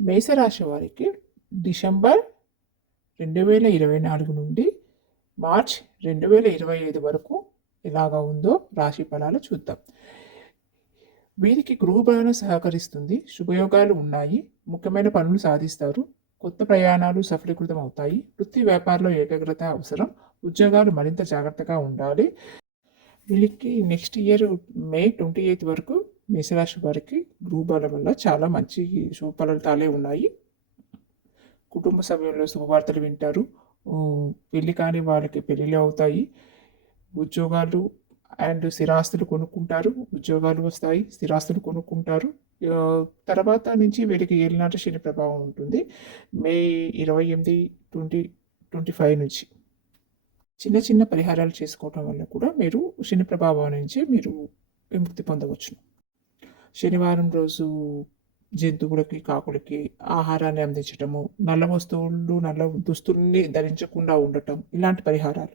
మేషరాశి వారికి డిసెంబర్ 2024 నుండి మార్చ్ 2025 వరకు ఎలాగా ఉందో రాశి ఫలాలు చూద్దాం. వీరికి గృహ బలం సహకరిస్తుంది. శుభయోగాలు ఉన్నాయి. ముఖ్యమైన పనులు సాధిస్తారు. కొత్త ప్రయాణాలు సఫలీకృతం అవుతాయి. వృత్తి వ్యాపారంలో ఏకాగ్రత అవసరం. ఉద్యోగాలు మరింత జాగ్రత్తగా ఉండాలి. వీళ్ళకి నెక్స్ట్ ఇయర్ మే 28 వరకు మేషరాశి వారికి గృహ బలం వల్ల చాలా మంచి శుభ ఫలితాలే ఉన్నాయి. కుటుంబ సభ్యుల్లో శుభవార్తలు వింటారు. పెళ్లి కాని వాళ్ళకి పెళ్ళిళ్ళు అవుతాయి. ఉద్యోగాలు అండ్ స్థిరాస్తులు కొనుక్కుంటారు. ఉద్యోగాలు వస్తాయి. స్థిరాస్తులు కొనుక్కుంటారు. తర్వాత నుంచి వీళ్ళకి ఏలినాటి శని ప్రభావం ఉంటుంది. మే 28, 2025 నుంచి. చిన్న చిన్న పరిహారాలు చేసుకోవటం వల్ల కూడా మీరు శని ప్రభావం నుంచి మీరు విముక్తి పొందవచ్చు. శనివారం రోజు జంతువులకి, కాకులకి ఆహారాన్ని అందించటము, నల్ల వస్తువులు, నల్ల దుస్తుల్ని ధరించకుండా ఉండటం, ఇలాంటి పరిహారాలు.